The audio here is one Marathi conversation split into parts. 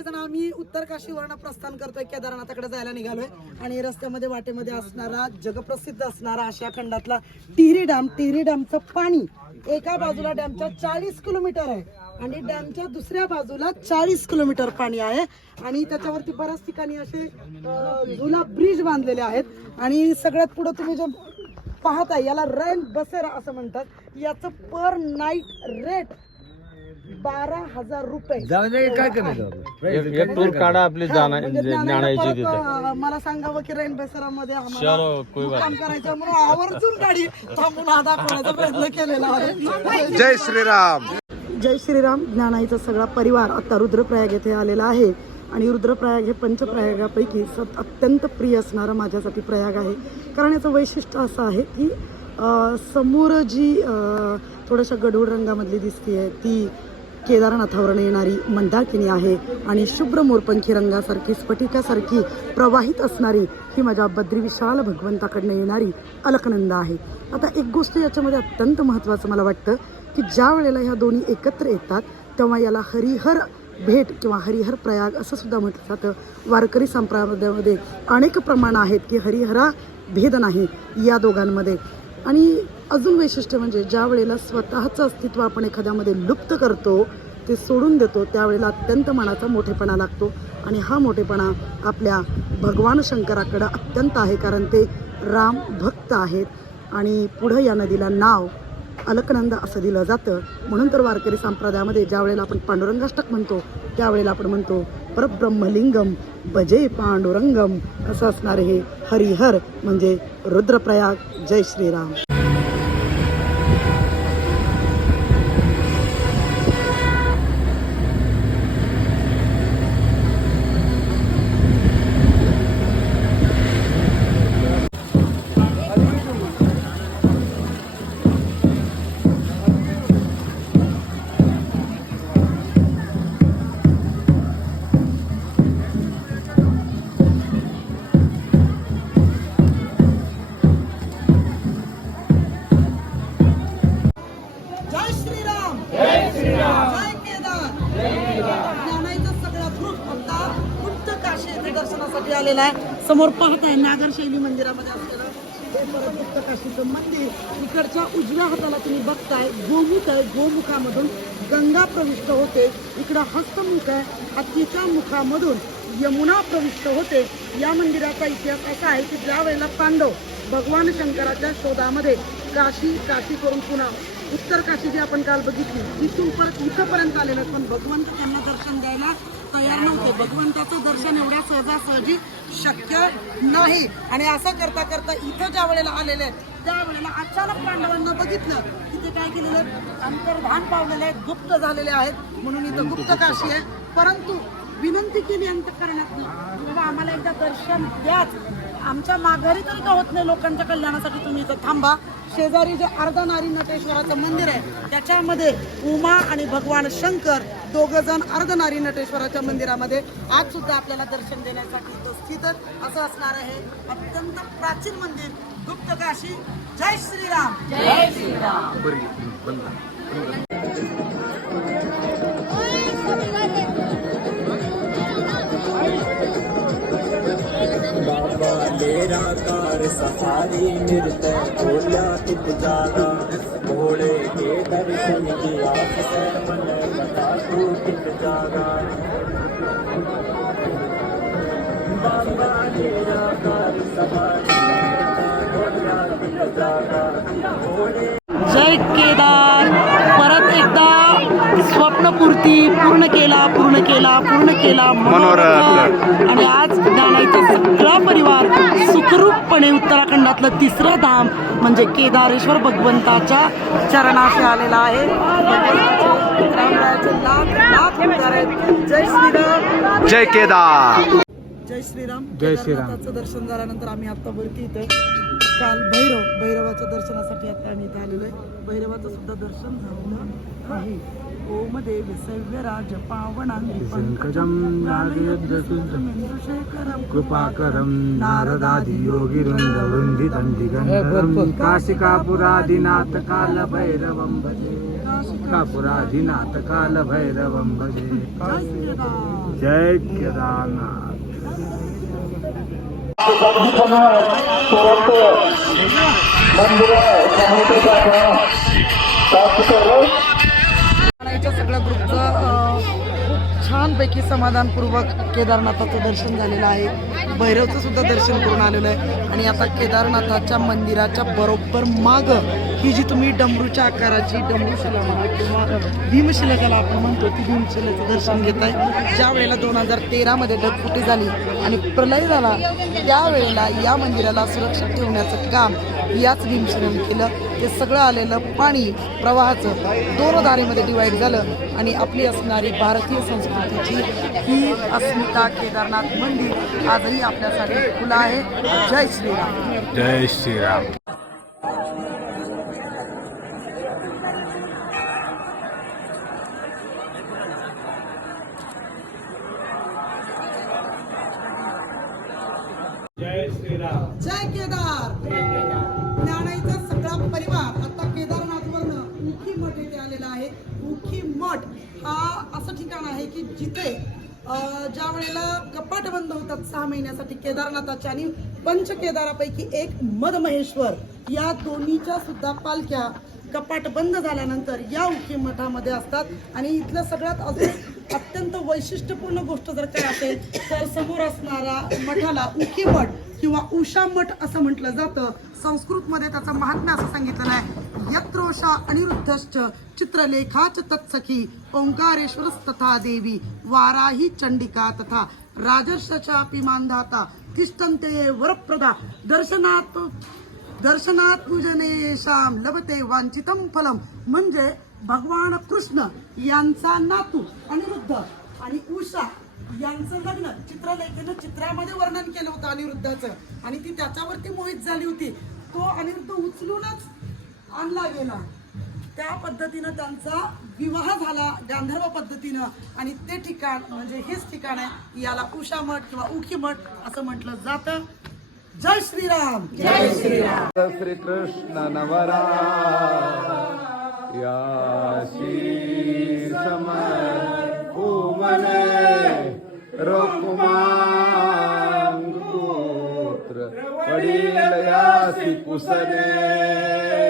जण आम्ही उत्तर काशीवरनं प्रस्थान करतोय केदारनाथाकडे जायला निघालोय. आणि रस्त्यामध्ये वाटेमध्ये असणारा जगप्रसिद्ध असणारा आशिया खंडातला टिहरी डॅम. टिहरी डॅमचं पाणी एका बाजूला डॅमच्या चाळीस किलोमीटर आहे आणि डॅमच्या दुसऱ्या बाजूला चाळीस किलोमीटर पाणी आहे. आणि त्याच्यावरती बऱ्याच ठिकाणी असे अं, ब्रिज बांधलेले आहेत. आणि सगळ्यात पुढे तुम्ही जे पाहताय याला रेन बसेरा असं म्हणतात. याचं पर नाईट रेट बारा हजार रुपये. काय करायचं एक एक टूर काढा आपली जाणा म्हणजे ज्ञानाला ज्ञानायची परत, तिथे. अं, मला सांगावं की रेन बेसरामध्ये चलो, कोई बात काम करायचं म्हणून आवर्जून गाडी थांबून हा दाखवण्याचा प्रयत्न केलेला आहे. जय श्रीराम. जय श्रीराम ज्ञानाईचा सगळा परिवार आता रुद्रप्रयाग येथे आलेला आहे. आणि रुद्रप्रयाग हे पंचप्रयागापैकी सत अत्यंत प्रिय असणारं माझ्यासाठी प्रयाग आहे. कारण याचं वैशिष्ट्य असं आहे की अं, समोर जी अं, थोड्याशा गढूळ रंगामधली दिसते आहे ती केदारनाथावरून येणारी मंदाकिनी आहे. आणि शुभ्र मोरपंखी रंगासारखी स्फटिकासारखी प्रवाहित असणारी ही माझ्या बद्री विशाल भगवंताकडनं येणारी अलकनंदा आहे. आता एक गोष्ट याच्यामध्ये अत्यंत महत्त्वाचं मला वाटतं की ज्या वेळेला ह्या दोन्ही एकत्र येतात तेव्हा याला हरिहर भेट किंवा हरिहर प्रयाग असं सुद्धा म्हटलं जातं. वारकरी संप्रदायामध्ये अनेक प्रमाण आहेत की हरिहरा भेद नाही या दोघांमध्ये. आणि अजून वैशिष्ट्य म्हणजे ज्या वेळेला स्वतःचं अस्तित्व आपण एखाद्यामध्ये लुप्त करतो ते सोडून देतो त्यावेळेला अत्यंत मनाचा मोठेपणा लागतो. आणि हा मोठेपणा आपल्या भगवान शंकराकडं अत्यंत आहे कारण ते राम भक्त आहेत. आणि पुढं या नदीला नाव अलकनंद असं दिलं जातं. म्हणून तर वारकरी संप्रदायामध्ये ज्या वेळेला आपण पांडुरंगाष्टक म्हणतो त्यावेळेला आपण म्हणतो परब्रह्मलिंगम भजे पांडुरंगम असं असणारे हे हरिहर म्हणजे रुद्रप्रयाग. जय श्रीराम. समोर पाहत आहे नागरशैली मंदिरामध्ये असलेलं हे परत मंदिर. इकडच्या उजव्या हाताला तुम्ही बघताय गोमुख आहे गोमुखामधून गंगा प्रविष्ट होते. इकडं हस्तमुख आहे हत्तीच्या मुखामधून यमुना प्रविष्ट होते. या मंदिराचा इतिहास असा आहे की ज्या वेळेला पांडव भगवान शंकराच्या शोधामध्ये काशी काशी करून पुन्हा उत्तर काशी जी आपण काल बघितली तिथून परत इथंपर्यंत आलेलं पण भगवंत त्यांना दर्शन द्यायला तयार नव्हते. भगवंताचं दर्शन एवढ्या सहजासहजी शक्य नाही. आणि असं करता करता इथं ज्या वेळेला आलेले आहेत त्या वेळेला अचानक पांडवांना बघितलं की ते काय केलेलं आहे? अंतर्धान पावलेले आहेत गुप्त झालेले आहेत. म्हणून इथं गुप्त काशी आहे. परंतु विनंती केली अंतकरणातून बाबा आम्हाला एकदा दर्शन द्याच. आमच्या माघारी तरी का होत नाही लोकांच्या कल्याणासाठी? तुम्ही इथं थांबा. शेजारी जे अर्धनारी नटेश्वराचं मंदिर आहे त्याच्यामध्ये उमा आणि भगवान शंकर दोघ जण अर्धनारी नटेश्वराच्या मंदिरामध्ये आज सुद्धा आपल्याला दर्शन देण्यासाठी इथं स्थित आहेत. असं असणार आहे अत्यंत प्राचीन मंदिर गुप्त काशी. जय श्रीराम. बाबा सहारी नृत्य बोलिया तिप जागा भोले के दर्शन किया सर मन लगा तू टिक जागा बाबा लेरा कार सहारी स्वप्नपूर्ती पूर्ण केला पूर्ण केला पूर्ण केला मनोरथ. आणि आज ज्ञानाईचा सगळा परिवार सुखरूपपणे उत्तराखंडातलं तिसरं धाम म्हणजे केदारेश्वर भगवंताच्या चरणाशी आलेला आहे. लाख लाख. जय श्रीराम. जय केदार. जय श्रीराम. जय श्रीराम. केदारनाथाचं दर्शन झाल्यानंतर आम्ही आता वरती इथे काल भैरव भैरवाच्या दर्शनासाठी आता आम्ही इथे आलेलो आहे. भैरवाचं सुद्धा दर्शन झालेलं आहे. ओम देव सव्यराज पावणांगी पंकजं नागयज्ञसुन्दरं शेखरम कृपाकरं नारदादि योगिवृन्द वृन्दितं दिगन्धरं काशिकापुरादिनाथ कालभैरवं भजे। कापुराधिनाथ काल भैरवं भजे जय केदारनाथ। आणायच्या की समाधानपूर्वक केदारनाथाचं दर्शन झालेलं आहे. भैरवचं सुद्धा दर्शन करून आलेलं आहे. आणि आता केदारनाथाच्या मंदिराच्या बरोबर माग ही जी तुम्ही डमरूच्या आकाराची डमरूशिला म्हणा किंवा भीमशिला ज्याला आपण म्हणतो ती भीमशिलेचं दर्शन घेत आहे. ज्या वेळेला दोन हजार तेरामध्ये ढगफुटी झाली आणि प्रलय झाला त्यावेळेला या मंदिराला सुरक्षित ठेवण्याचं काम याच भीमशिलेने केलं. ते सगळं आलेलं पाणी प्रवाहाचं दोन धारेमध्ये डिवाईड झालं आणि आपली असणारी भारतीय संस्कृतीची ही अस्मिता केदारनाथ मंदिर आजही आपल्यासाठी खुलं आहे. जय श्रीराम. जय श्रीराम. जय केदार. ठिकाण आहे की जिथे ज्या वेळेला कपाट बंद होतात सहा महिन्यासाठी केदारनाथाच्या आणि पंचकेदारापैकी एक मधमहेश्वर या दोन्हीच्या सुद्धा पालख्या कपाट बंद झाल्यानंतर या उखी मठामध्ये असतात. आणि इथलं सगळ्यात अजून अत्यंत वैशिष्ट्यपूर्ण गोष्ट जर काय असेल तर समोर असणारा मठाला उखी मठ किंवा उषा मठ असं म्हटलं जातं. संस्कृतमध्ये त्याचं महात्म्य असं सांगितलेलं आहे. यत्रोषा अनिरुद्धश्च चित्रलेखाच तत्सखी ओंकारेश्वर तथा देवी वाराही चंडिका तथा राजर्षच्या मानधाता तिष्ठन्ते वरप्रदा. दर्शनात दर्शनात पूजनेशाम लभते वांछितम फलम. म्हणजे भगवान कृष्ण यांचा नातू अनिरुद्ध आणि उषा यांचं लग्न चित्रलेखेनं चित्रामध्ये वर्णन केलं होतं अनिरुद्धाचं. आणि ती त्याच्यावरती मोहित झाली होती. तो अनिरुद्ध उचलूनच आणला गेला. त्या पद्धतीनं त्यांचा विवाह झाला गांधर्व पद्धतीनं. आणि ते ठिकाण म्हणजे हेच ठिकाण आहे याला उषा मठ किंवा उखी मठ असं म्हटलं जातं. जय श्रीराम. श्री कृष्ण नवरा यासी पुसने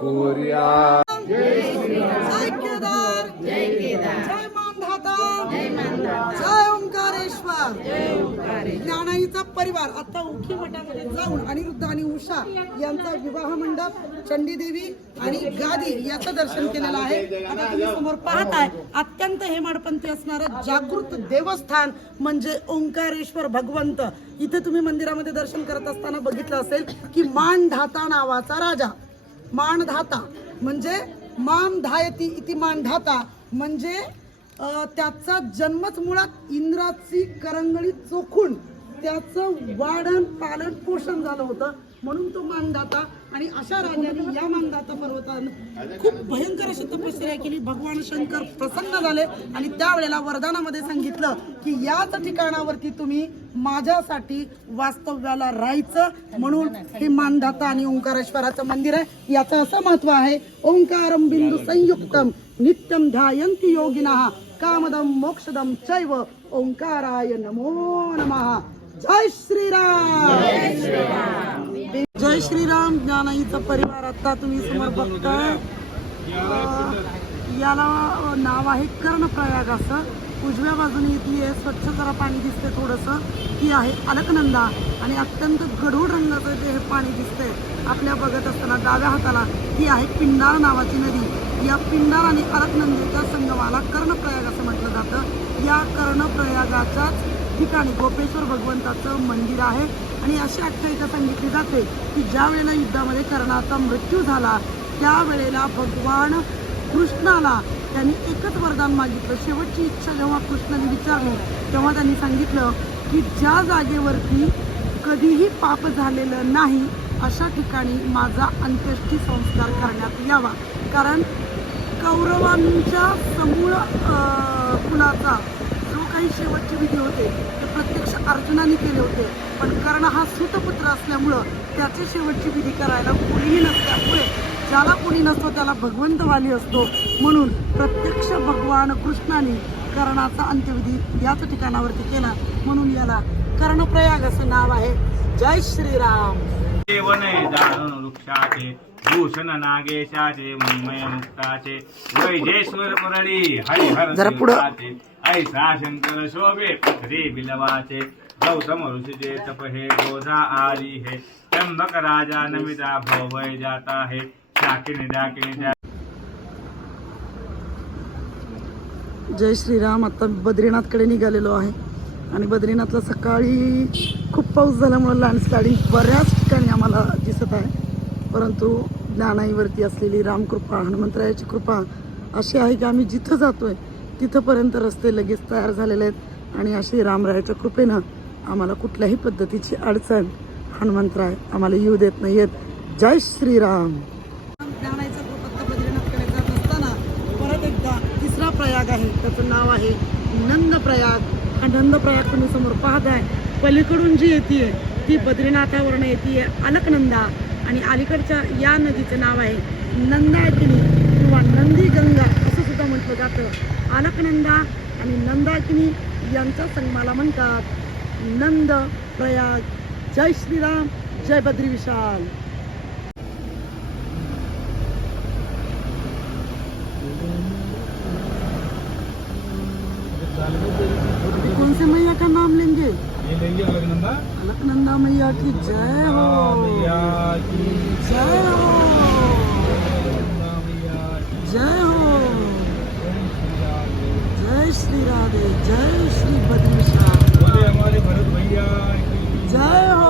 कुर्या जय केदार जय केदार जय मानधाता जय मानधाता जय ओंकारेश्वर जय ज्ञानाईचा परिवार आता उखी मठामध्ये जाऊन अनिरुद्ध आणि उषा यांचा विवाह मंडप चंडीदेवी आणि गादी याचं दर्शन केलेलं आहे. आता तुम्ही समोर पाहताय अत्यंत हेमाडपंथी असणारं जागृत देवस्थान म्हणजे ओंकारेश्वर भगवंत. इथे तुम्ही मंदिरामध्ये दर्शन करत असताना बघितलं असेल की मानधाता नावाचा राजा. मानधाता म्हणजे मान धायती इति मानधाता म्हणजे त्याचा जन्मच मुळात इंद्राची करंगळी चोखून त्याचं वाढण पालन पोषण झालं होतं. म्हणून तो मानदाता आणि अशा राजाने या मानदाता पर्वतानं खूप भयंकर अशी तपश्चर्या केली. भगवान शंकर प्रसन्न झाले आणि त्यावेळेला वरदानामध्ये सांगितलं की याच ठिकाणावरती तुम्ही माझ्यासाठी वास्तव्याला राहायचं. म्हणून हे मानदाता आणि ओंकारेश्वराचं मंदिर आहे. याचं असं महत्त्व आहे. ओंकारम बिंदू संयुक्तम. नित्यम ध्यायंती योगिनः कामदम मोक्षदम चैव ओंकाराय नमो नमः। जय श्रीराम। जय श्रीराम ज्ञानाईचा परिवार आता तुम्ही समोर बघताय. याला नाव आहे कर्णप्रयाग असं. उजव्या बाजूने इथली आहे स्वच्छ जरा पाणी दिसते थोडंसं. ही आहे अलकनंदा आणि अत्यंत गढूळ रंगाचं जे हे पाणी दिसतंय आपल्या बघत असताना डाव्या हाताला ही आहे पिंडार नावाची नदी. या पिंडार आणि अलकनंदेच्या संगमाला कर्णप्रयाग असं म्हटलं जातं. या कर्णप्रयागाच्याच ठिकाणी गोपेश्वर भगवंताचं मंदिर आहे आणि अशी आख्यायिका सांगितली जाते की ज्या वेळेला युद्धामध्ये कर्णाचा मृत्यू झाला त्यावेळेला भगवान कृष्णाला त्यांनी एकच वरदान मागितलं. शेवटची इच्छा जेव्हा कृष्णाने विचारली तेव्हा त्यांनी सांगितलं की ज्या जागेवरती कधीही पाप झालेलं नाही अशा ठिकाणी माझा अंत्यष्टी संस्कार करण्यात यावा. कारण कौरवांच्या समूळ कुणाचा कुलाचा जो काही शेवटचे विधी होते ते प्रत्यक्ष अर्जुनाने केले होते. पण कर्ण हा सुतपुत्र असल्यामुळं त्याचे शेवटची विधी करायला कोणीही नसल्यामुळे ज्याला कोणी नसतो त्याला भगवंत वाली असतो. म्हणून प्रत्यक्ष भगवान कृष्णाने कर्णाचा अंत्यविधी याच ठिकाणावरती केला. म्हणून याला कर्णप्रयाग असं नाव आहे. जय श्रीराम. वने जाणून वृक्षाचे भूषण नागेशाचे मन्मय मुक्ताचे वैजेश्वर मुरळी हरिहर जरा पुढं. शिवाचे, ऐसा शंकर शोभे पखरे बिलवाचे गौतम ऋषीचे तप हे गोधा आली हे त्र्यंबक राजा नमिता भोवय जाता है जय श्रीराम. आता बद्रीनाथकडे निघालेलो आहे. आणि बद्रीनाथला सकाळी खूप पाऊस झाल्यामुळे लँडस्लायडिंग बऱ्याच ठिकाणी आम्हाला दिसत आहे. परंतु ज्ञानाईवरती असलेली रामकृपा हनुमंतरायाची कृपा अशी आहे की आम्ही जिथं जातोय तिथंपर्यंत रस्ते लगेच तयार झालेले आहेत. आणि अशी रामरायाच्या कृपेनं आम्हाला कुठल्याही पद्धतीची अडचण हनुमंतराय आम्हाला येऊ देत नाही आहेत जय श्रीराम ज्ञानाचं फक्त बद्रीनाथकडे जात असताना परत एकदा तिसरा प्रयाग आहे त्याचं नाव आहे नंद प्रयाग हा नंद प्रयाग तुम्ही समोर पाहताय. पलीकडून जी येते ती बद्रीनाथावरनं येते अलकनंदा. आणि अलीकडच्या या नदीचं नाव आहे नंदाकिनी किंवा नंदीगंगा असं सुद्धा म्हटलं जातं. अलकनंदा आणि नंदाकिनी यांचा संगमाला म्हणतात. नंद प्रयाग जय श्रीराम जय बद्री विशाल. कैसे मैया का नाम लेंगे? ये लेंगे अलकनंदा अलकनंदा मैया की जय हो। जय हो। जय हो। जय श्री राधे जय श्री बद्री शाह हमारे भरत भैया जय हो।